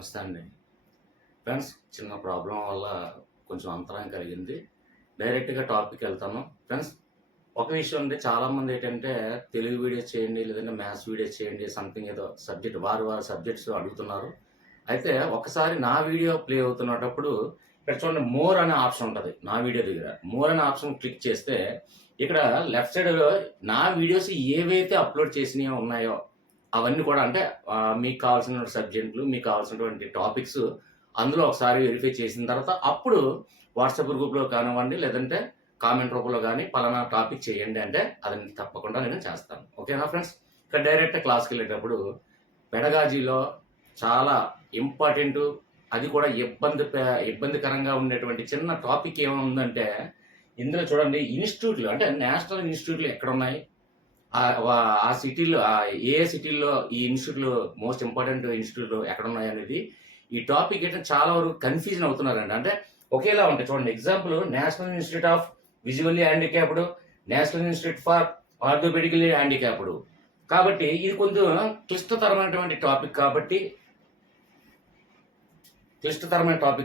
నమస్తే అండి. ఫ్రెండ్స్, చిన్న ప్రాబ్లం వల్ల కొంచెం అంతరాయం కలిగింది. డైరెక్ట్‌గా టాపిక్‌కి వెళ్తాను. ఫ్రెండ్స్, ఒక విషయం అండి, చాలామంది ఏంటంటే తెలుగు వీడియోస్ చేయండి, లేదంటే మ్యాథ్స్ వీడియోస్ చేయండి, సంథింగ్ ఏదో సబ్జెక్ట్ వారి సబ్జెక్ట్స్ అడుగుతున్నారు. అయితే ఒకసారి నా వీడియో ప్లే అవుతున్నటప్పుడు ఇక్కడ చూడండి, మోర్ అనే ఆప్షన్ ఉంటది. నా వీడియో దగ్గర మోర్ అనే ఆప్షన్ క్లిక్ చేస్తే ఇక్కడ లెఫ్ట్ సైడ్‌లో నా వీడియోస్ ఏవైతే అప్‌లోడ్ చేసినయి ఉన్నాయో అవన్నీ కూడా అంటే మీకు కావాల్సిన సబ్జెక్టులు, మీకు కావాల్సినటువంటి టాపిక్స్ అందులో ఒకసారి వెరిఫై చేసిన తర్వాత అప్పుడు వాట్సాప్ గ్రూప్‌లో కానివ్వండి, లేదంటే కామెంట్ రూపంలో గాని పలానా టాపిక్ చేయండి అంటే అది తప్పకుండా నేను చేస్తాను. ఓకేనా ఫ్రెండ్స్? ఇక డైరెక్ట్ క్లాస్‌కెళ్ళేటప్పుడు పెడగాజీలో చాలా ఇంపార్టెంటు, అది కూడా ఇబ్బందికరంగా ఉండేటువంటి చిన్న టాపిక్ ఏముందంటే ఇందులో చూడండి, ఇన్‌స్టిట్యూట్‌లు అంటే నేషనల్ ఇన్‌స్టిట్యూట్‌లు ఎక్కడున్నాయి? ఆ సిటీలో ఏ సిటీల్లో ఈ ఇన్‌స్టిట్యూట్‌లు మోస్ట్ ఇంపార్టెంట్ ఇన్‌స్టిట్యూట్‌లు ఎక్కడున్నాయనేది ఈ టాపిక్ ఏంటంటే చాలా వరకు కన్‌ఫ్యూజన్ అవుతున్నారండి. అంటే ఒకేలా ఉంటాయి చూడండి. Example national institute of visually handicapped, national institute for orthopaedically handicapped. కాబట్టి ఇది కొంచెం క్లిష్టతరమైనటువంటి టాపిక్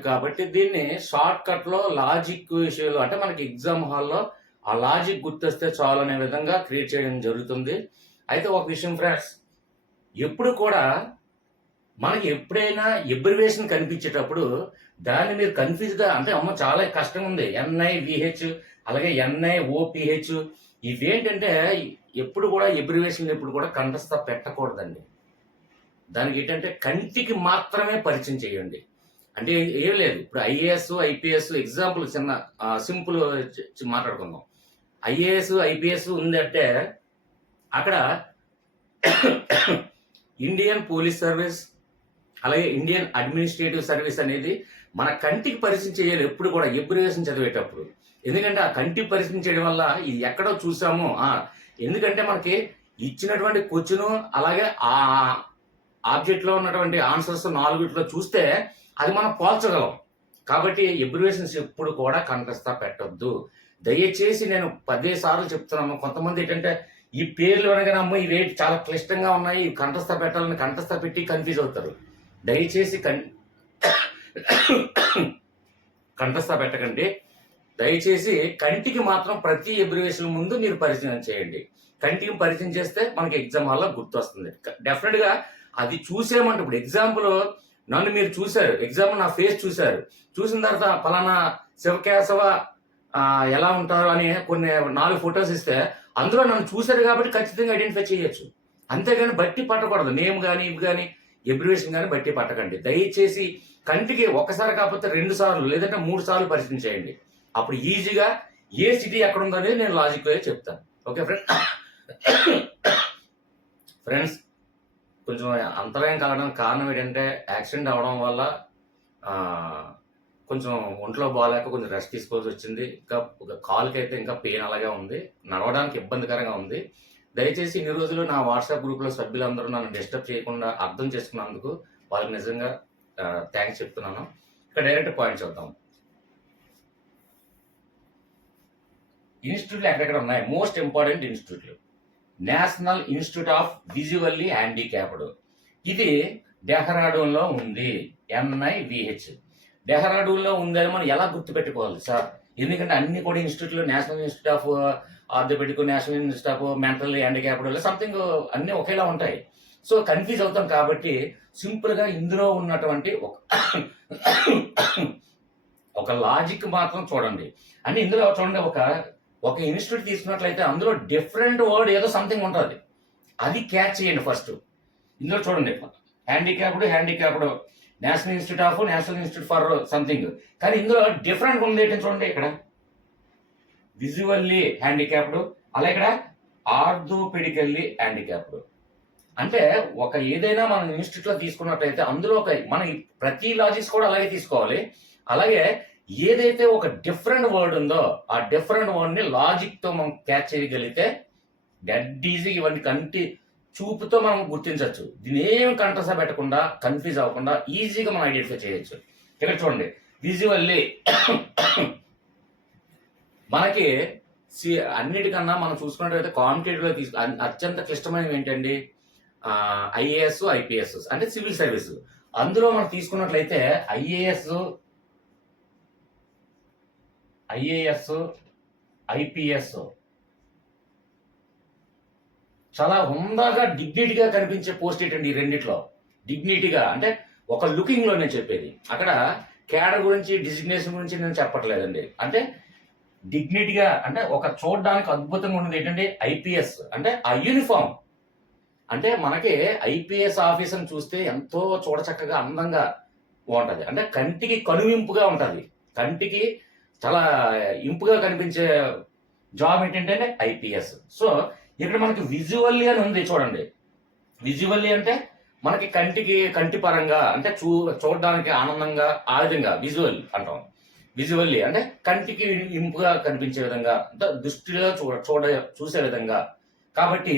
కాబట్టి దీన్ని షార్ట్ కట్‌లో లాజిక్ విషయంలో అంటే మనకి ఎగ్జామ్ హాల్‌లో ఆ లాజిక్ గుర్తొస్తే చాలు అనే విధంగా క్రియేట్ చేయడం జరుగుతుంది. అయితే ఒక విషయం ఫ్రెండ్స్, ఎప్పుడు కూడా మనకి ఎప్పుడైనా ఎబ్రివేషన్ కనిపించేటప్పుడు దాన్ని మీరు కన్‌ఫ్యూజ్‌గా అంటే అమ్మో! చాలా కష్టంగా ఉంది. ఎన్ఐవిహెచ్ అలాగే ఎన్ఐఓపిహెచ్ ఇవేంటంటే ఎప్పుడు కూడా ఎబ్రివేషన్‌లు ఎప్పుడు కూడా కంఠస్థ పెట్టకూడదండి. దానికి ఏంటంటే కంటికి మాత్రమే పరిచయం చేయండి. అంటే ఏం లేదు. ఇప్పుడు ఐఏఎస్, ఐపీఎస్ ఎగ్జాంపుల్ చిన్న సింపుల్ మాట్లాడుకుందాం. ఐఏఎస్, ఐపీఎస్ ఉందంటే అక్కడ ఇండియన్ పోలీస్ సర్వీస్ అలాగే ఇండియన్ అడ్మినిస్ట్రేటివ్ సర్వీస్ అనేది మన కంటికి పరిచయం చేయాలి ఎప్పుడు కూడా ఎబ్రివేషన్ చదివేటప్పుడు. ఎందుకంటే ఆ కంటికి పరిచయం చేయడం వల్ల ఇది ఎక్కడో చూసాము. ఎందుకంటే మనకి ఇచ్చినటువంటి క్వశ్చన్ అలాగే ఆ ఆబ్జెక్ట్లో ఉన్నటువంటి ఆన్సర్స్ నాలుగిట్లో చూస్తే అది మనం పోల్చగలం. కాబట్టి ఎబ్రివేషన్స్ ఎప్పుడు కూడా కంఠస్థ పెట్టొద్దు. దయచేసి నేను 10 సార్లు చెప్తున్నాను. కొంతమంది ఏంటంటే ఈ పేర్లు అనగానే అమ్మో ఇవి చాలా క్లిష్టంగా ఉన్నాయి, కంఠస్థ పెట్టాలని కంఠస్థ పెట్టి కన్ఫ్యూజ్ అవుతారు. దయచేసి కంఠస్థ పెట్టకండి. దయచేసి కంటికి మాత్రం ప్రతి ఎబ్రివేషన్ ముందు మీరు పరిచయం చేయండి. కంటికి పరిచయం చేస్తే మనకి ఎగ్జామ్ హాల్లో గుర్తొస్తుంది. డెఫినెట్గా అది చూసేమంటే ఇప్పుడు ఎగ్జాంపుల్ నన్ను మీరు చూశారు, ఎగ్జాంపుల్ నా ఫేస్ చూశారు, చూసిన తర్వాత ఫలానా శివకేశవ ఎలా ఉంటారు అని కొన్ని 4 ఫొటోస్ ఇస్తే అందులో నన్ను చూశారు కాబట్టి ఖచ్చితంగా ఐడెంటిఫై చేయొచ్చు. అంతేగాని బట్టి పట్టకూడదు. నేమ్ కానీ ఇవి కానీ ఎబ్రివేషన్ కానీ బట్టి పట్టకండి. దయచేసి కంటికి ఒకసారి కాకపోతే 2 సార్లు లేదంటే 3 సార్లు పరిచయం చేయండి. అప్పుడు ఈజీగా ఏ సిటీ ఎక్కడ ఉందో అనేది నేను లాజిక్ వే చెప్తాను. ఓకే ఫ్రెండ్స్, కొంచెం అంతరాయం కలగడానికి కారణం ఏంటంటే యాక్సిడెంట్ అవడం వల్ల కొంచెం ఒంట్లో బాగాలేక కొంచెం రెస్ట్ తీసుకోవాల్సి వచ్చింది. ఇంకా కాలుకి అయితే ఇంకా పెయిన్ అలాగే ఉంది, నడవడానికి ఇబ్బందికరంగా ఉంది. దయచేసి ఇన్ని రోజులు నా వాట్సాప్ గ్రూప్లో సభ్యులందరూ నన్ను డిస్టర్బ్ చేయకుండా అర్థం చేసుకున్నందుకు వాళ్ళకి నిజంగా థ్యాంక్స్ చెప్తున్నాను. ఇక డైరెక్ట్ పాయింట్ చూద్దాం. ఇన్స్టిట్యూట్లు ఎక్కడెక్కడ ఉన్నాయి? మోస్ట్ ఇంపార్టెంట్ ఇన్స్టిట్యూట్లు national institute of visually handicapped. ఇది డెహ్రాడూన్లో ఉంది. ఎన్ఐవిహెచ్ డెహ్రాడూన్లో ఉందని మనం ఎలా గుర్తుపెట్టుకోవాలి సార్? ఎందుకంటే అన్ని కూడా ఇన్స్టిట్యూట్లు national institute of orthopaedic, national institute of mental handicapped something అన్ని ఒకేలా ఉంటాయి. సో కన్ఫ్యూజ్ అవుతాం కాబట్టి సింపుల్గా ఇందులో ఉన్నటువంటి ఒక లాజిక్ మాత్రం చూడండి. అంటే ఇందులో చూడండి, ఒక ఇన్స్టిట్యూట్ తీసుకున్నట్లయితే అందులో డిఫరెంట్ వర్డ్ ఏదో సంథింగ్ ఉంటుంది, అది క్యాచ్ చేయండి ఫస్ట్. ఇందులో చూడండి, handicapped national institute for something, కానీ ఇందులో డిఫరెంట్ ఉంది ఏంటంటే చూడండి, ఇక్కడ విజువల్లీ హ్యాండిక్యాప్డ్ అలా ఇక్కడ ఆర్థోపెడికల్లీ హ్యాండిక్యాప్డ్. అంటే ఏదైనా మనం ఇన్స్టిట్యూట్ లో తీసుకున్నట్లయితే అందులో మన ప్రతి లాజిక్స్ కూడా అలాగే తీసుకోవాలి. అలాగే ఏదైతే ఒక డిఫరెంట్ వర్డ్ ఉందో ఆ డిఫరెంట్ వర్డ్ ని లాజిక్ తో మనం క్యాచ్ చేయగలిగితే డెడ్ ఈజీ ఇవన్నీ కంటి చూపుతో మనం గుర్తించవచ్చు. దీని ఏం కంఠస్థ పెట్టకుండా కన్ఫ్యూజ్ అవ్వకుండా ఈజీగా మనం ఐడెంటిఫై చేయొచ్చు. ఇక్కడ చూడండి, విజువల్లీ మనకి అన్నిటికన్నా మనం చూసుకున్నట్లయితే కాంపిటేటివ్ లో అత్యంత క్లిష్టమైనవి ఏంటండి? ఐఏఎస్, ఐపీఎస్ అంటే సివిల్ సర్వీస్. అందులో మనం తీసుకున్నట్లయితే ఐఏఎస్, ఐపీఎస్ చాలా హుందాగా డిగ్నిటీగా కనిపించే పోస్ట్ ఏంటండి ఈ రెండిట్లో. డిగ్నిటీగా అంటే ఒక లుకింగ్ లో నేను చెప్పేది, అక్కడ క్యాడర్ గురించి డిజిగ్నేషన్ గురించి నేను చెప్పట్లేదండి. అంటే డిగ్నిటీగా అంటే ఒక చూడడానికి అద్భుతంగా ఉన్నది ఏంటంటే ఐపీఎస్ అంటే ఆ యూనిఫామ్. అంటే మనకి ఐపీఎస్ ఆఫీసర్ని చూస్తే ఎంతో చూడచక్కగా అందంగా ఉంటది. అంటే కంటికి కనువింపుగా ఉంటది. కంటికి చాలా ఇంపుగా కనిపించే జాబ్ ఏంటంటే ఐపీఎస్. సో ఇక్కడ మనకి విజువల్లీ అని ఉంది చూడండి. విజువల్లీ అంటే మనకి కంటి పరంగా అంటే చూడడానికి ఆనందంగా, ఆ విధంగా విజువల్ అంటాం. విజువల్లీ అంటే కంటికి ఇంపుగా కనిపించే విధంగా, అంటే దృష్టిలో చూసే విధంగా. కాబట్టి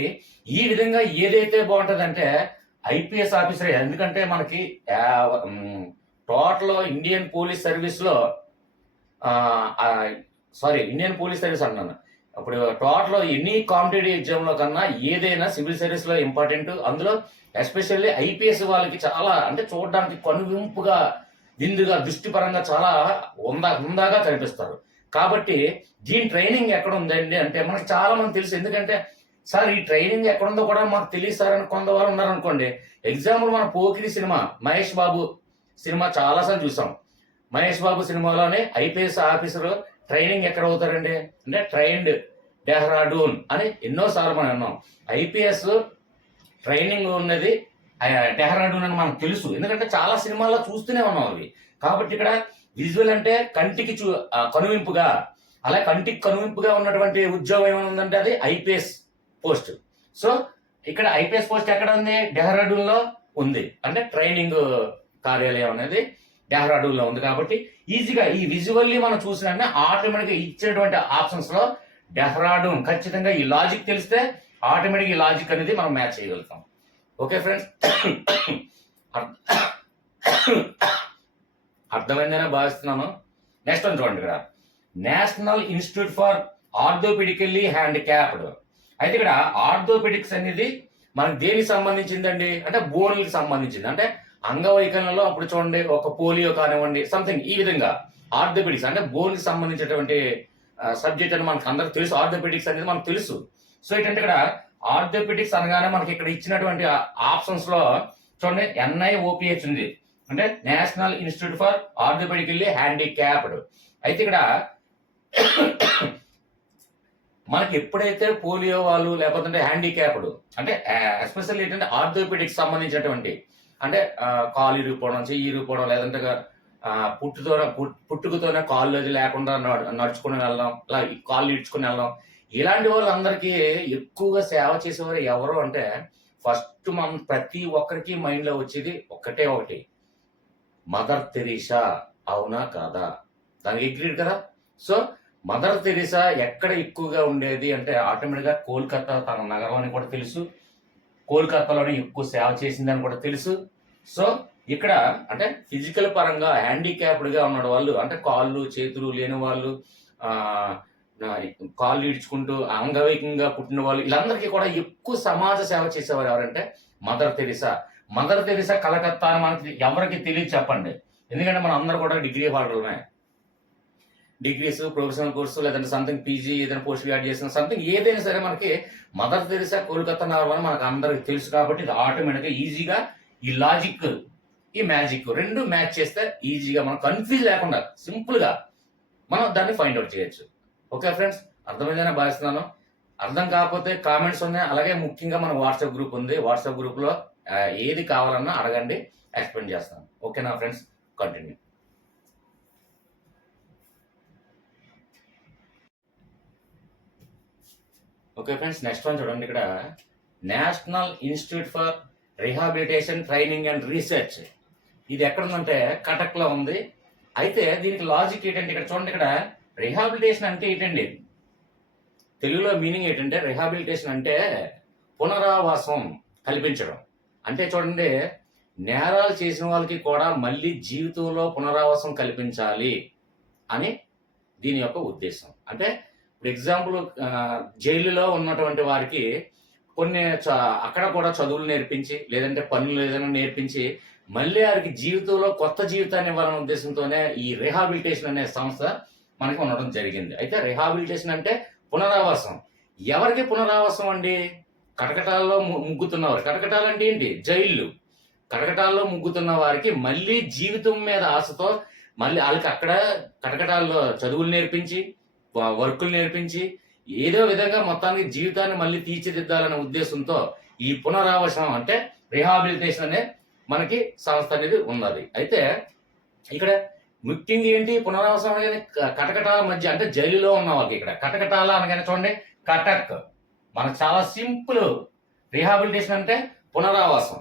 ఈ విధంగా ఏదైతే బాగుంటుందంటే ఐపీఎస్ ఆఫీసర్. ఎందుకంటే మనకి టోటల్ ఇండియన్ పోలీస్ సర్వీస్ లో ఇండియన్ పోలీస్ సర్వీస్ అంటున్నాను. అప్పుడు టోటల్ ఎన్ని కాంపిటేటివ్ ఎగ్జామ్ లో కన్నా ఏదైనా సివిల్ సర్వీస్ లో ఇంపార్టెంట్. అందులో ఎస్పెషల్లీ ఐపీఎస్ వాళ్ళకి చాలా అంటే చూడడానికి కనువింపుగా, విందుగా, దృష్టిపరంగా చాలా హుందాగా కనిపిస్తారు. కాబట్టి దీని ట్రైనింగ్ ఎక్కడ ఉందండి అంటే మనకి చాలా మంది తెలుసు. ఎందుకంటే సార్ ఈ ట్రైనింగ్ ఎక్కడుందో కూడా మాకు తెలియదు సార్ అని కొంతవారు ఉన్నారనుకోండి. ఎగ్జాంపుల్ మన పోకిరి సినిమా, మహేష్ బాబు సినిమా చాలాసార్లు చూసాం. మహేష్ బాబు సినిమాలోనే ఐపీఎస్ ఆఫీసర్ ట్రైనింగ్ ఎక్కడ అవుతారండి అంటే ట్రైన్డ్ డెహ్రాడూన్ అని ఎన్నోసార్లు మనం విన్నాం. ఐపీఎస్ ట్రైనింగ్ ఉన్నది డెహ్రాడూన్ అని మనకు తెలుసు, ఎందుకంటే చాలా సినిమాల్లో చూస్తూనే ఉన్నాం అవి. కాబట్టి ఇక్కడ విజువల్ అంటే కంటికి కనువింపుగా, అలా కంటికి కనువింపుగా ఉన్నటువంటి ఉద్యోగం ఏమైనా ఉందంటే అది ఐపీఎస్ పోస్ట్. సో ఇక్కడ ఐపీఎస్ పోస్ట్ ఎక్కడ ఉంది? డెహ్రాడూన్ లో ఉంది. అంటే ట్రైనింగ్ కార్యాలయం అనేది డెహ్రాడూన్ లో ఉంది. కాబట్టి ఈజీగా ఈ విజువల్లీ మనం చూసిన ఆటోమేటిక్ గా ఇచ్చినటువంటి ఆప్షన్స్ లో డెహ్రాడూన్ ఖచ్చితంగా ఈ లాజిక్ తెలిస్తే ఆటోమేటిక్ ఈ లాజిక్ అనేది మనం మ్యాచ్ చేయగలుగుతాం. ఓకే ఫ్రెండ్స్, అర్థమైందనే భావిస్తున్నాను. నెక్స్ట్ వన్ చూడండి. ఇక్కడ national institute for orthopaedically handicapped. అయితే ఇక్కడ ఆర్థోపెడిక్స్ అనేది మనకి దేనికి సంబంధించిందండి అంటే బోన్కి సంబంధించింది. అంటే అంగవైకల్యంలో అప్పుడు చూడండి ఒక పోలియో కానివ్వండి సంథింగ్, ఈ విధంగా ఆర్థోపెడిక్స్ అంటే బోన్కి సంబంధించినటువంటి సబ్జెక్ట్ అని మనకు అందరికి తెలుసు. ఆర్థోపెడిక్స్ అనేది మనకు తెలుసు. సో ఏంటంటే ఇక్కడ ఆర్థోపెడిక్స్ అనగానే మనకి ఇక్కడ ఇచ్చినటువంటి ఆప్షన్స్ లో చూడండి NIOPH ఉంది. అంటే national institute for orthopaedically handicapped. అయితే ఇక్కడ మనకి ఎప్పుడైతే పోలియో వాళ్ళు లేకపోతే హ్యాండిక్యాప్డ్ అంటే ఎస్పెషల్లీ ఏంటంటే ఆర్థోపెడిక్స్ సంబంధించినటువంటి అంటే కాలు ఇరిగిపోవడం, చెయ్యి ఇరిగిపోవడం, లేదంటే పుట్టుకతోనే కాళ్ళు అది లేకుండా నడుచుకుని వెళ్ళడం, ఇలా కాళ్ళు ఇడ్చుకుని వెళ్ళడం, ఇలాంటి వాళ్ళందరికీ ఎక్కువగా సేవ చేసేవారు ఎవరు అంటే ఫస్ట్ మనం ప్రతి ఒక్కరికి మైండ్ లో వచ్చేది ఒకటి, మదర్ తెరీసా. అవునా కాదా? దానికి ఎగ్రీడ్ కదా. సో మదర్ తెరీసా ఎక్కడ ఎక్కువగా ఉండేది అంటే ఆటోమేటిక్గా కోల్కతా తన నగరం అని కూడా తెలుసు. కోల్కతాలోనే ఎక్కువ సేవ చేసిందని కూడా తెలుసు. సో ఇక్కడ అంటే ఫిజికల్ పరంగా హ్యాండిక్యాప్డ్ గా ఉన్న వాళ్ళు అంటే కాళ్ళు చేతులు లేని వాళ్ళు, కాళ్ళు ఈడ్చుకుంటూ అంగవైకంగా పుట్టిన వాళ్ళు, వీళ్ళందరికీ కూడా ఎక్కువ సమాజ సేవ చేసేవారు ఎవరంటే mother Teresa. Mother Teresa Calcutta మనకి ఎవరికి తెలియదు చెప్పండి. ఎందుకంటే మనం అందరూ కూడా డిగ్రీ హోల్డర్లమే. డిగ్రీస్, ప్రొఫెషనల్ కోర్సు, లేదంటే సంథింగ్ పీజీ, ఏదైనా పోస్ట్ గ్రాడ్యుయేట్ చేసిన సంథింగ్ ఏదైనా సరే మనకి మదర్ తెరీసా కోల్కతా నగరం అని మనకు అందరికి తెలుసు. కాబట్టి ఇది ఆటోమేటిక్గా ఈజీగా ఈ లాజిక్, ఈ మ్యాజిక్ రెండు మ్యాచ్ చేస్తే ఈజీగా మనం కన్ఫ్యూజ్ లేకుండా సింపుల్ గా మనం దాన్ని ఫైండ్ అవుట్ చేయొచ్చు. ఓకే ఫ్రెండ్స్, అర్థమైందని భావిస్తున్నాను. అర్థం కాకపోతే కామెంట్స్ ఉన్నాయి. అలాగే ముఖ్యంగా మన వాట్సాప్ గ్రూప్ ఉంది. వాట్సాప్ గ్రూప్ లో ఏది కావాలన్నా అడగండి, ఎక్స్ప్లెయిన్ చేస్తాను. ఓకేనా friends, continue. Okay friends, next one చూడండి. ఇక్కడ national institute for rehabilitation training and research. ఇది ఎక్కడ ఉందంటే కటక్ లో ఉంది. అయితే దీనికి లాజిక్ ఏంటంటే ఇక్కడ చూడండి. ఇక్కడ రిహాబిలిటేషన్ అంటే ఏంటండి, తెలుగులో మీనింగ్ ఏంటంటే రిహాబిలిటేషన్ అంటే పునరావాసం కల్పించడం. అంటే చూడండి, నేరాలు చేసిన వాళ్ళకి కూడా మళ్ళీ జీవితంలో పునరావాసం కల్పించాలి అని దీని యొక్క ఉద్దేశం. అంటే ఇప్పుడు ఎగ్జాంపుల్ జైలులో ఉన్నటువంటి వారికి కొన్ని అక్కడ కూడా చదువులు నేర్పించి, లేదంటే పనులు ఏదైనా నేర్పించి మళ్ళీ వారికి జీవితంలో కొత్త జీవితాన్ని ఇవ్వాలనే ఉద్దేశంతోనే ఈ రిహాబిలిటేషన్ అనే సంస్థ మనకి ఉండడం జరిగింది. అయితే రిహాబిలిటేషన్ అంటే పునరావాసం. ఎవరికి పునరావాసం అండి? కటకటాల్లో ముగ్గుతున్నవారు. కటకటాలు అంటే ఏంటి? జైళ్ళు. కటకటాల్లో ముగ్గుతున్న వారికి మళ్ళీ జీవితం మీద ఆశతో మళ్ళీ వాళ్ళకి అక్కడ కటకటాల్లో చదువులు నేర్పించి, వర్కులు నేర్పించి, ఏదో విధంగా మొత్తానికి జీవితాన్ని మళ్ళీ తీర్చిదిద్దాలనే ఉద్దేశంతో ఈ పునరావాసం అంటే రిహాబిలిటేషన్ అనే మనకి సంస్థ అనేది ఉన్నది. అయితే ఇక్కడ ముఖ్యంగా ఏంటి పునరావాసం అనగానే కటకటాల మధ్య అంటే జైలులో ఉన్న వాళ్ళకి ఇక్కడ కటకటాల అనగానే చూడండి కటక్. మనకు చాలా సింపుల్. రిహాబిలిటేషన్ అంటే పునరావాసం.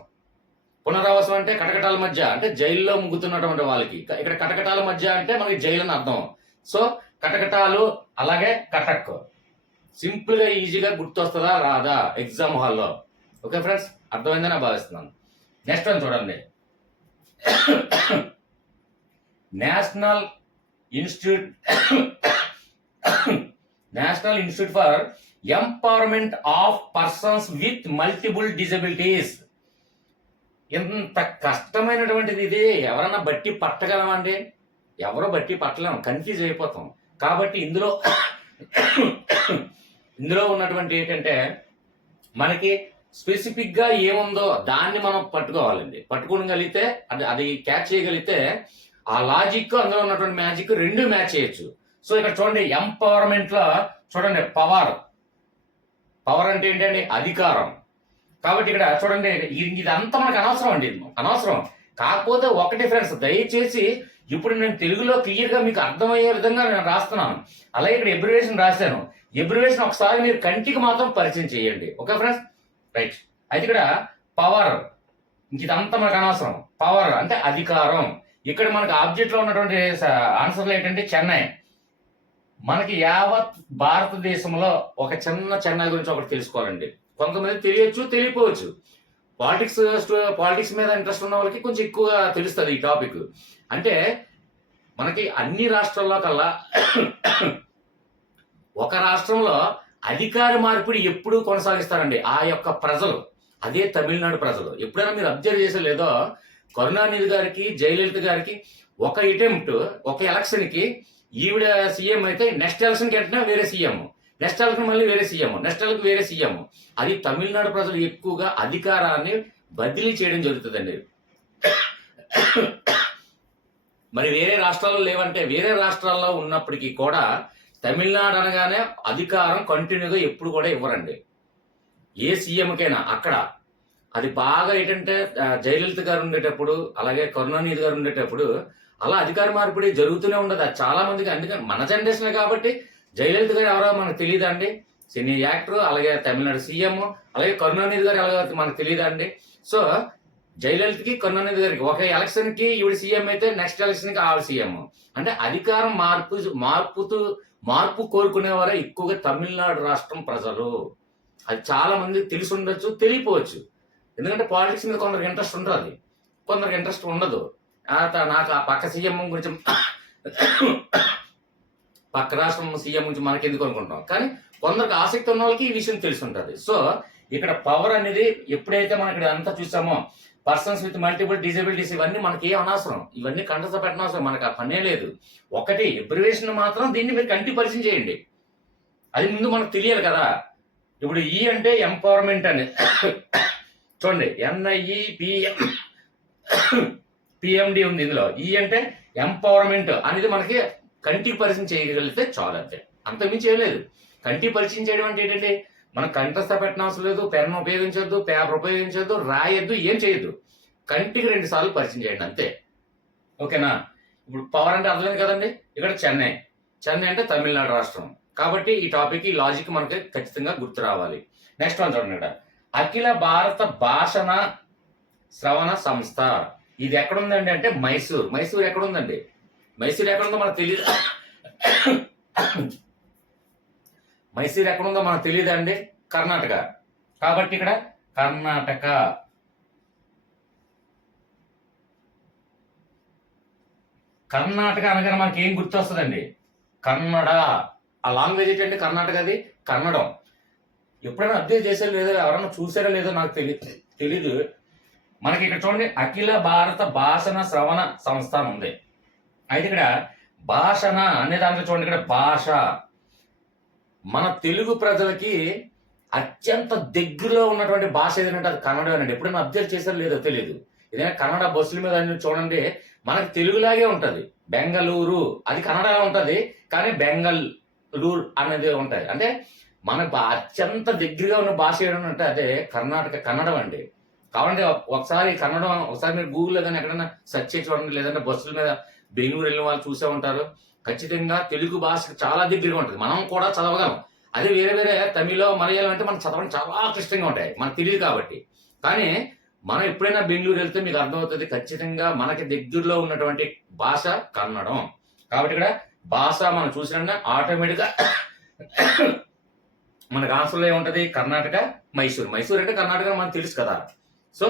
పునరావాసం అంటే కటకటాల మధ్య అంటే జైల్లో ముగ్గుతున్నటువంటి వాళ్ళకి. ఇక్కడ కటకటాల మధ్య అంటే మనకి జైలు అని అర్థం. సో కటకటాలు అలాగే కటక్ సింపుల్ గా ఈజీగా గుర్తొస్తుందా రాదా ఎగ్జామ్ హాల్లో? ఓకే ఫ్రెండ్స్, అర్థమైందని నేను భావిస్తున్నాను. నెక్స్ట్ వన్ చూడండి. National institute for empowerment of persons with multiple disabilities. ఇంత కష్టమైనటువంటిది ఇది ఎవరన్నా బట్టి పట్టగలమండి? ఎవరో బట్టి పట్టలేము, కన్ఫ్యూజ్ అయిపోతాం. కాబట్టి ఇందులో ఉన్నటువంటి ఏంటంటే మనకి స్పెసిఫిక్ గా ఏముందో దాన్ని మనం పట్టుకోవాలండి. పట్టుకోగలిగితే అది క్యాచ్ చేయగలిగితే ఆ లాజిక్ అందులో ఉన్నటువంటి మ్యాజిక్ రెండు మ్యాచ్ చేయొచ్చు. సో ఇక్కడ చూడండి ఎంపవర్మెంట్ లో చూడండి పవర్ అంటే ఏంటండి? అధికారం. కాబట్టి ఇక్కడ చూడండి ఇదంతా మనకు అనవసరం అండి, అనవసరం. కాకపోతే ఒకటి ఫ్రెండ్స్, దయచేసి ఇప్పుడు నేను తెలుగులో క్లియర్ గా మీకు అర్థమయ్యే విధంగా నేను రాస్తున్నాను. అలాగే ఇక్కడ ఎబ్రివేషన్ రాశాను. ఎబ్రివేషన్ ఒకసారి మీరు కంటికి మాత్రం పరిచయం చేయండి. Okay friends, right. అయితే ఇక్కడ పవర్, ఇదంతా మనకు అనవసరం. పవర్ అంటే అధికారం. ఇక్కడ మనకు ఆబ్జెక్ట్ లో ఉన్నటువంటి ఆన్సర్లు ఏంటంటే చెన్నై. మనకి యావత్ భారతదేశంలో ఒక చిన్న చెన్నై గురించి ఒకటి తెలుసుకోవాలండి. కొంతమంది తెలియచ్చు, తెలియపోవచ్చు. పాలిటిక్స్ మీద ఇంట్రెస్ట్ ఉన్న వాళ్ళకి కొంచెం ఎక్కువగా తెలుస్తుంది ఈ టాపిక్. అంటే మనకి అన్ని రాష్ట్రాల్లో కల్లా ఒక రాష్ట్రంలో అధికార మార్పిడి ఎప్పుడు కొనసాగిస్తారండి ఆ యొక్క ప్రజలు. అదే తమిళనాడు ప్రజలు. ఎప్పుడైనా మీరు అబ్జర్వ్ చేసే లేదో, కరుణానిధి గారికి, జయలలిత గారికి ఒక అటెంప్ట్, ఒక ఎలక్షన్ కి ఈవిడ సీఎం అయితే నెక్స్ట్ ఎలక్షన్ కి వెంటనే వేరే సీఎం, నెక్స్ట్ ఎలక్షన్ మళ్ళీ వేరే సీఎం, నెక్స్ట్ ఎలక్షన్ వేరే సీఎం. అది తమిళనాడు ప్రజలు ఎక్కువగా అధికారాన్ని బదిలీ చేయడం జరుగుతుందండి. మరి వేరే రాష్ట్రాల్లో లేవంటే, వేరే రాష్ట్రాల్లో ఉన్నప్పటికీ కూడా తమిళనాడు అనగానే అధికారం కంటిన్యూగా ఎప్పుడు కూడా ఇవ్వరండి ఏ సీఎంకైనా. అక్కడ అది బాగా ఏంటంటే జయలలిత గారు ఉండేటప్పుడు, అలాగే కరుణానిధి గారు ఉండేటప్పుడు అలా అధికార మార్పిడి జరుగుతూనే ఉండదు. అది చాలా మందికి, అందుకని మన జనరేషన్ కాబట్టి జయలలిత గారు ఎవరో మనకు తెలియదా అండి? సినీ యాక్టర్, అలాగే తమిళనాడు సీఎం, అలాగే కరుణానిధి గారు ఎలాగో మనకు తెలియదా అండి? సో జయలలితకి, కరుణానిధి గారికి ఒక ఎలక్షన్ కి ఈవిడ సీఎం అయితే నెక్స్ట్ ఎలక్షన్ కి ఆవిడ సీఎం. అంటే అధికారం మార్పు కోరుకునేవారే ఎక్కువగా తమిళనాడు రాష్ట్రం ప్రజలు. అది చాలా మందికి తెలిసి ఉండొచ్చు, తెలియపోవచ్చు. ఎందుకంటే పాలిటిక్స్ మీద కొందరికి ఇంట్రెస్ట్ ఉంటుంది, కొందరికి ఇంట్రెస్ట్ ఉండదు. నాకు ఆ పక్క సీఎం గురించి, పక్క రాష్ట్రం సీఎం గురించి మనకి ఎందుకు అనుకుంటాం. కానీ కొందరికి ఆసక్తి ఉన్న వాళ్ళకి ఈ విషయం తెలిసి ఉంటుంది. సో ఇక్కడ పవర్ అనేది ఎప్పుడైతే మనం ఇక్కడ అంతా చూసామో, పర్సన్స్ విత్ మల్టిపుల్ డిజబిలిటీస్, ఇవన్నీ మనకి ఏం అనవసరం, ఇవన్నీ కంటస్థ పెట్టనవసరం, మనకు ఆ పనే లేదు. ఒకటి ఎబ్రివేషన్ మాత్రం దీన్ని మీరు కంటి పరిచయం చేయండి. అది ముందు మనకు తెలియాలి కదా. ఇప్పుడు ఈ అంటే ఎంపవర్మెంట్ అని చూడండి, NIEPMD ఉంది ఇందులో. ఈ అంటే ఎంపవర్మెంట్ అనేది మనకి కంటికి పరిచయం చేయగలిగితే చాలు, అంతే, అంతకుమించి చేయలేదు. కంటికి పరిచయం చేయడం అంటే ఏంటంటే మనం కంఠస్థ పెట్టనవసరం లేదు, పెన్ ఉపయోగించొద్దు, పేపర్ ఉపయోగించొద్దు, రాయొద్దు, ఏం చేయొద్దు. కంటికి 2 సార్లు పరిచయం చేయండి, అంతే. ఓకేనా? ఇప్పుడు పవర్ అంటే అర్థమైంది కదండి. ఇక్కడ చెన్నై అంటే తమిళనాడు రాష్ట్రం. కాబట్టి ఈ టాపిక్, ఈ లాజిక్ మనకి ఖచ్చితంగా గుర్తు రావాలి. నెక్స్ట్ వన్ చూడండి, ఇక్కడ అఖిల భారత భాషణ శ్రవణ సంస్థ. ఇది ఎక్కడుందండి అంటే మైసూర్ ఎక్కడుందండి? మైసూర్ ఎక్కడుందో మనకు తెలియదు. మైసూర్ ఎక్కడుందో మనకు తెలియదు అండి. కర్ణాటక. కాబట్టి ఇక్కడ కర్ణాటక అనగానే మనకి ఏం గుర్తొస్తుందండి? కన్నడ. ఆ లాంగ్వేజ్ ఏంటంటే కర్ణాటక, అది కన్నడం. ఎప్పుడైనా అబ్జర్వ్ చేశారో లేదో, ఎవరైనా చూసారో లేదో నాకు తెలీదు. మనకి ఇక్కడ చూడండి అఖిల భారత భాషణ శ్రవణ సంస్థ అని ఉంది. అయితే ఇక్కడ భాషణ అనే దాంట్లో చూడండి, ఇక్కడ భాష మన తెలుగు ప్రజలకి అత్యంత దగ్గరలో ఉన్నటువంటి భాష ఏదంటే అది కన్నడ అండి. ఎప్పుడైనా అబ్జర్వ్ చేశారో లేదో తెలియదు. ఏదైనా కన్నడ బస్సుల మీద అన్ని చూడండి, మనకి తెలుగులాగే ఉంటది. బెంగళూరు అది కన్నడలా ఉంటది, కానీ బెంగళూరు అనేది ఉంటది. అంటే మన అత్యంత దగ్గరగా ఉన్న భాష ఏదంటే అదే కన్నడం అండి. కావాలంటే ఒకసారి కన్నడం ఒకసారి మీరు గూగుల్లో కానీ ఎక్కడైనా సెర్చ్ చేసి చూడండి, లేదంటే బస్సుల మీద బెంగళూరు వెళ్ళిన వాళ్ళు చూసే ఉంటారు. ఖచ్చితంగా తెలుగు భాషకు చాలా దగ్గరగా ఉంటుంది, మనం కూడా చదవగలం. అదే వేరే వేరే తమిళ మలయాళం అంటే మనకు చదవడం చాలా క్లిష్టంగా ఉంటాయి, మనకు తెలియదు కాబట్టి. కానీ మనం ఎప్పుడైనా బెంగళూరు వెళ్తే మీకు అర్థమవుతుంది, ఖచ్చితంగా మనకి దగ్గరలో ఉన్నటువంటి భాష కన్నడం. కాబట్టి ఇక్కడ భాష మనం చూసినా ఆటోమేటిక్గా మనకు ఆన్సర్లో ఏముంటది, కర్ణాటక, మైసూర్ అంటే కర్ణాటక మనకు తెలుసు కదా. సో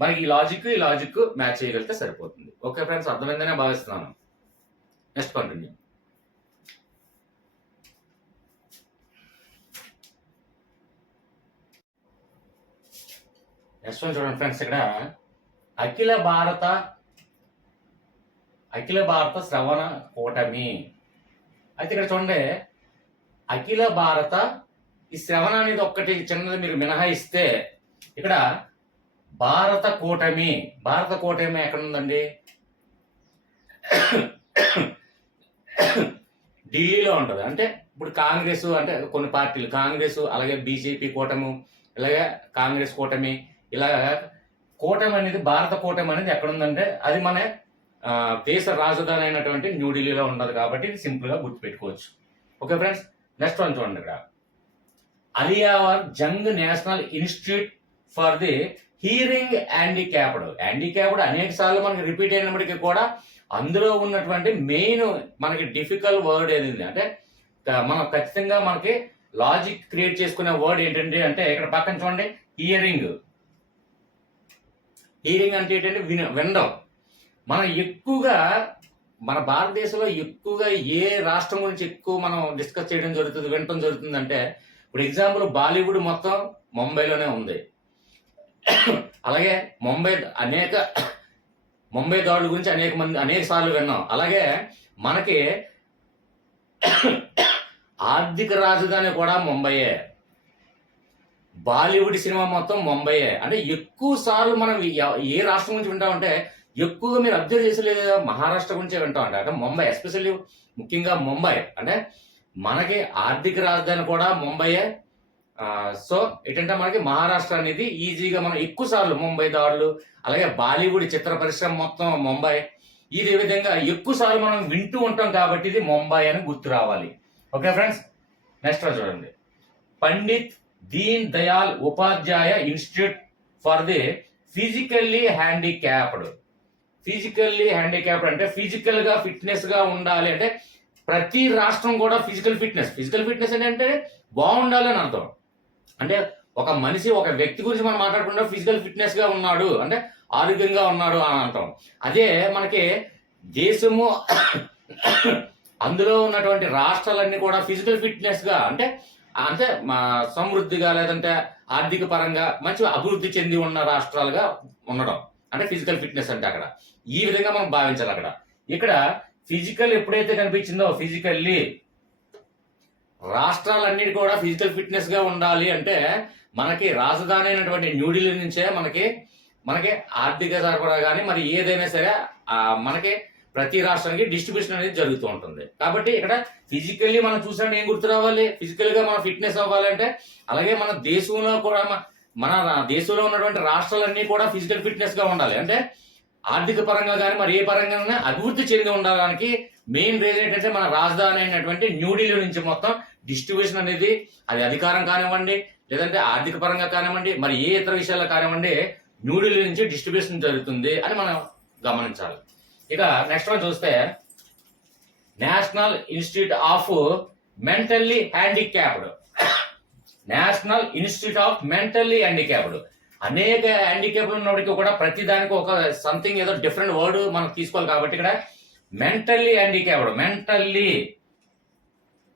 మనకి ఈ లాజిక్ మ్యాచ్ చేయగలిగితే సరిపోతుంది. ఓకే ఫ్రెండ్స్, అర్థమైందనే భావిస్తున్నాను. Next continue. నెక్స్ట్ వన్ చూడండి ఫ్రెండ్స్, ఇక్కడ అఖిల భారత శ్రవణ కూటమి. అయితే ఇక్కడ చూడండి, అఖిల భారత ఈ శ్రవణ అనేది ఒక్కటి చిన్నది మీరు మినహాయిస్తే, ఇక్కడ భారత కూటమి ఎక్కడ ఉందండి, ఢిల్లీలో ఉంటది. అంటే ఇప్పుడు కాంగ్రెస్ అంటే కొన్ని పార్టీలు, కాంగ్రెస్ అలాగే బీజేపీ కూటమి, ఇలాగే కాంగ్రెస్ కూటమి, ఇలాగ కూటమి అనేది భారత కూటమి అనేది ఎక్కడ ఉందంటే అది మన దేశ రాజధాని అయినటువంటి న్యూఢిల్లీలో ఉండదు. కాబట్టి ఇది సింపుల్ గా గుర్తుపెట్టుకోవచ్చు. ఓకే ఫ్రెండ్స్, నెక్స్ట్ వన్ చూడండి, ఇక్కడ అలియావర్ Jung national institute for the hearing handicapped అనేక సార్లు మనకి రిపీట్ అయినప్పటికీ కూడా అందులో ఉన్నటువంటి మెయిన్ మనకి డిఫికల్ట్ వర్డ్ ఏది అంటే మనం ఖచ్చితంగా మనకి లాజిక్ క్రియేట్ చేసుకునే వర్డ్ ఏంటంటే అంటే ఇక్కడ పక్కన చూడండి, హియరింగ్ అంటే ఏంటంటే వినడం. మనం ఎక్కువగా మన భారతదేశంలో ఎక్కువగా ఏ రాష్ట్రం గురించి ఎక్కువ మనం డిస్కస్ చేయడం జరుగుతుంది, వినటం జరుగుతుంది అంటే, ఇప్పుడు ఎగ్జాంపుల్ బాలీవుడ్ మొత్తం ముంబైలోనే ఉంది. అలాగే ముంబై దాడుల గురించి అనేక సార్లు విన్నాం. అలాగే మనకి ఆర్థిక రాజధాని కూడా ముంబైయే, బాలీవుడ్ సినిమా మొత్తం ముంబైయే. అంటే ఎక్కువ సార్లు మనం ఏ రాష్ట్రం గురించి వింటామంటే ఎక్కువగా మీరు అబ్జర్వ్ చేసలేదు, మహారాష్ట్ర గురించే వింటామంట. అంటే ముంబై, ఎస్పెషల్లీ ముఖ్యంగా ముంబై అంటే మనకి ఆర్థిక రాజధాని కూడా ముంబైయే. సో ఏంటంటే మనకి మహారాష్ట్ర అనేది ఈజీగా మనం ఎక్కువ సార్లు ముంబై దాడులు, అలాగే బాలీవుడ్ చిత్ర పరిశ్రమ మొత్తం ముంబై, ఈ విధంగా ఎక్కువ సార్లు మనం వింటూ ఉంటాం కాబట్టి ఇది ముంబై అని గుర్తు రావాలి. ఓకే ఫ్రెండ్స్, నెక్స్ట్ చూడండి, Pandit Deen Dayal Upadhyaya institute for the physically handicapped అంటే ఫిజికల్ గా ఫిట్నెస్ గా ఉండాలి. అంటే ప్రతి రాష్ట్రం కూడా ఫిజికల్ ఫిట్నెస్ అంటే బాగుండాలి అని అర్థం. అంటే ఒక మనిషి, ఒక వ్యక్తి గురించి మనం మాట్లాడుకుంటే ఫిజికల్ ఫిట్నెస్ గా ఉన్నాడు అంటే ఆరోగ్యంగా ఉన్నాడు అని అంటాం. అదే మనకి దేశము అందులో ఉన్నటువంటి రాష్ట్రాలన్నీ కూడా ఫిజికల్ ఫిట్నెస్ గా అంటే సమృద్ధిగా లేదంటే ఆర్థిక పరంగా మంచి అభివృద్ధి చెంది ఉన్న రాష్ట్రాలుగా ఉండడం అంటే ఫిజికల్ ఫిట్నెస్ అంటే అక్కడ ఈ విధంగా మనం భావించాలి. అక్కడ ఇక్కడ ఫిజికల్ ఎప్పుడైతే కనిపించిందో, ఫిజికల్లీ రాష్ట్రాలన్నిటి కూడా ఫిజికల్ ఫిట్నెస్ గా ఉండాలి అంటే మనకి రాజధాని అయినటువంటి న్యూఢిల్లీ నుంచే మనకి ఆర్థిక సరఫరా కానీ మరి ఏదైనా సరే మనకి ప్రతి రాష్ట్రానికి డిస్ట్రిబ్యూషన్ అనేది జరుగుతూ ఉంటుంది. కాబట్టి ఇక్కడ ఫిజికల్లీ మనం చూసినట్టు ఏం గుర్తు రావాలి, ఫిజికల్ గా మనం ఫిట్నెస్ అవ్వాలంటే అలాగే మన దేశంలో కూడా మన దేశంలో ఉన్నటువంటి రాష్ట్రాలన్నీ కూడా ఫిజికల్ ఫిట్నెస్ గా ఉండాలి. అంటే ఆర్థిక పరంగా కానీ మరి ఏ పరంగా అభివృద్ధి చెంది ఉండడానికి మెయిన్ రీజన్ ఏంటంటే మన రాజధాని అయినటువంటి న్యూఢిల్లీ నుంచి మొత్తం డిస్ట్రిబ్యూషన్ అనేది, అది అధికారం కానివ్వండి లేదంటే ఆర్థిక పరంగా కానివ్వండి మరి ఏ ఇతర విషయాల్లో కానివ్వండి న్యూఢిల్లీ నుంచి డిస్ట్రిబ్యూషన్ జరుగుతుంది అని మనం గమనించాలి. ఇక నెక్స్ట్ వన్ చూస్తే national institute of mentally handicapped అనేక హ్యాండిక్యాప్లు ఉన్నప్పటికీ కూడా ప్రతి దానికి ఒక సంథింగ్ ఏదో డిఫరెంట్ వర్డ్ మనం తీసుకోవాలి. కాబట్టి ఇక్కడ మెంటల్లీ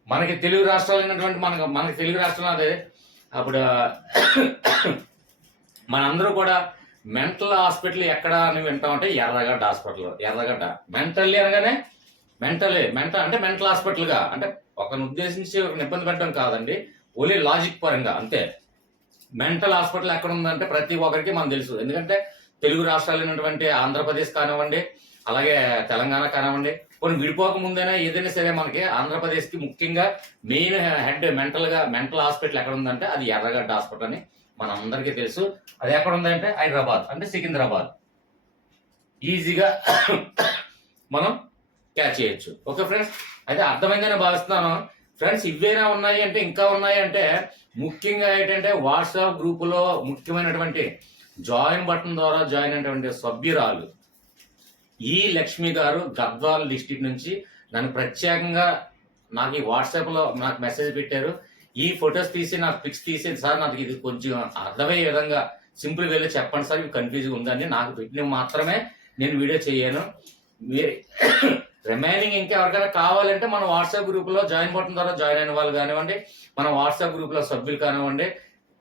మనకి తెలుగు రాష్ట్రాలు అయినటువంటి మనకి తెలుగు రాష్ట్రాలు అదే అప్పుడు మనందరూ కూడా మెంటల్ హాస్పిటల్ ఎక్కడ అని వింటామంటే ఎర్రగడ్డ హాస్పిటల్. ఎర్రగడ్డ మెంటల్లీ అనగానే మెంటల్ అంటే మెంటల్ హాస్పిటల్గా, అంటే ఒకరిని ఉద్దేశించి ఒకరిని ఇబ్బంది పెట్టడం కాదండి, ఓన్లీ లాజిక్ పరంగా అంతే. మెంటల్ హాస్పిటల్ ఎక్కడ ఉందంటే ప్రతి ఒక్కరికి మనకు తెలుసు. ఎందుకంటే తెలుగు రాష్ట్రాలు అయినటువంటి ఆంధ్రప్రదేశ్ కానివ్వండి, అలాగే తెలంగాణ కానివ్వండి, కొన్ని విడిపోక ముందైనా ఏదైనా సరే మనకి ఆంధ్రప్రదేశ్కి ముఖ్యంగా మెయిన్ హెడ్ మెంటల్ హాస్పిటల్ ఎక్కడ ఉందంటే అది ఎర్రగడ్డ హాస్పిటల్ అని మన అందరికీ తెలుసు. అది ఎక్కడ ఉందంటే హైదరాబాద్, అంటే సికింద్రాబాద్. ఈజీగా మనం క్యాచ్ చేయొచ్చు. ఓకే ఫ్రెండ్స్, అయితే అర్థమైందని భావిస్తున్నాను. ఫ్రెండ్స్ ఇవేనా ఉన్నాయి అంటే ఇంకా ఉన్నాయి అంటే ముఖ్యంగా ఏంటంటే వాట్సాప్ గ్రూపులో ముఖ్యమైనటువంటి జాయిన్ బటన్ ద్వారా జాయిన్ అయినటువంటి సభ్యురాలు ఈ లక్ష్మి గారు గద్వాల్ డిస్ట్రిక్ట్ నుంచి నన్ను ప్రత్యేకంగా నాకు ఈ వాట్సాప్లో నాకు మెసేజ్ పెట్టారు. ఈ ఫొటోస్ తీసి నాకు పిక్స్ తీసి సార్ నాకు ఇది కొంచెం అర్థమయ్యే విధంగా సింపుల్ వేలో చెప్పండి సార్, ఇవి కన్ఫ్యూజ్గా ఉందని నాకు పెట్టినవి మాత్రమే నేను వీడియో చేయను. మీరు రిమైనింగ్ ఇంకా ఎవరికైనా కావాలంటే మన వాట్సాప్ గ్రూప్లో జాయిన్ బటన్ ద్వారా జాయిన్ అయిన వాళ్ళు కానివ్వండి, మన వాట్సాప్ గ్రూప్లో సభ్యులు కానివ్వండి,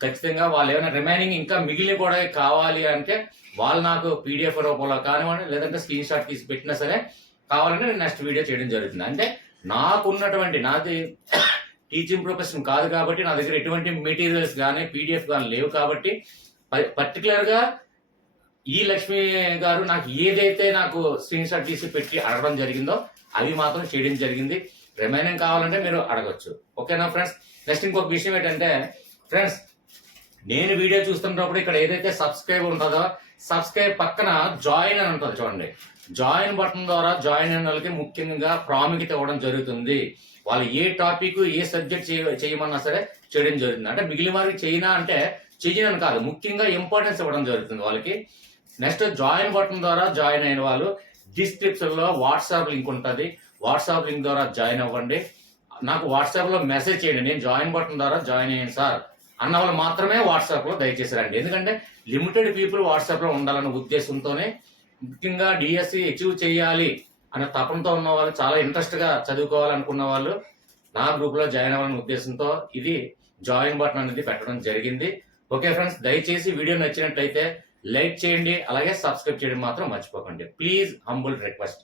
ఖచ్చితంగా వాళ్ళు ఏమైనా రిమైనింగ్ ఇంకా మిగిలిన కూడా కావాలి అంటే వాళ్ళు నాకు పీడిఎఫ్ రూపంలో కానివ్వండి, లేదంటే స్క్రీన్ షాట్ తీసి పెట్టినా సరే కావాలంటే నేను నెక్స్ట్ వీడియో చేయడం జరుగుతుంది. అంటే నాకున్నటువంటి నాది టీచింగ్ ప్రొఫెషన్ కాదు కాబట్టి నా దగ్గర ఎటువంటి మెటీరియల్స్ కానీ పీడిఎఫ్ కానీ లేవు కాబట్టి పర్టికులర్గా ఈ లక్ష్మి గారు నాకు ఏదైతే నాకు స్క్రీన్ షాట్ తీసి పెట్టి అడగడం జరిగిందో అవి మాత్రం చేయడం జరిగింది. రిమైనింగ్ కావాలంటే మీరు అడగచ్చు. ఓకేనా ఫ్రెండ్స్? నెక్స్ట్ ఇంకొక విషయం ఏంటంటే ఫ్రెండ్స్, నేను వీడియో చూస్తున్నప్పుడు ఇక్కడ ఏదైతే సబ్స్క్రైబ్ ఉంటుందో సబ్స్క్రైబ్ పక్కన జాయిన్ అని ఉంటుంది చూడండి. జాయిన్ బటన్ ద్వారా జాయిన్ అయిన వాళ్ళకి ముఖ్యంగా ప్రాముఖ్యత ఇవ్వడం జరుగుతుంది. వాళ్ళు ఏ టాపిక్ ఏ సబ్జెక్ట్ చేయమన్నా సరే చేయడం జరుగుతుంది. అంటే మిగిలిన వారికి చేయనా అంటే చెయ్యనని కాదు, ముఖ్యంగా ఇంపార్టెన్స్ ఇవ్వడం జరుగుతుంది వాళ్ళకి. నెక్స్ట్ జాయిన్ బటన్ ద్వారా జాయిన్ అయిన వాళ్ళు డిస్క్రిప్షన్లో వాట్సాప్ లింక్ ఉంటుంది. వాట్సాప్ లింక్ ద్వారా జాయిన్ అవ్వండి. నాకు వాట్సాప్లో మెసేజ్ చేయండి, నేను జాయిన్ బటన్ ద్వారా జాయిన్ అయ్యాను సార్ అన్న వాళ్ళు మాత్రమే వాట్సాప్లో దయచేసి రండి. ఎందుకంటే లిమిటెడ్ పీపుల్ వాట్సాప్లో ఉండాలన్న ఉద్దేశంతోనే, ముఖ్యంగా డిఎస్సి అచీవ్ చేయాలి అనే తపంతో ఉన్న వాళ్ళు, చాలా ఇంట్రెస్ట్గా చదువుకోవాలనుకున్న వాళ్ళు నా గ్రూప్లో జాయిన్ అవ్వాలనే ఉద్దేశంతో ఇది జాయిన్ బటన్ అనేది పెట్టడం జరిగింది. ఓకే ఫ్రెండ్స్, దయచేసి వీడియో నచ్చినట్లయితే లైక్ చేయండి, అలాగే సబ్స్క్రైబ్ చేయడం మాత్రం మర్చిపోకండి. Please humble request.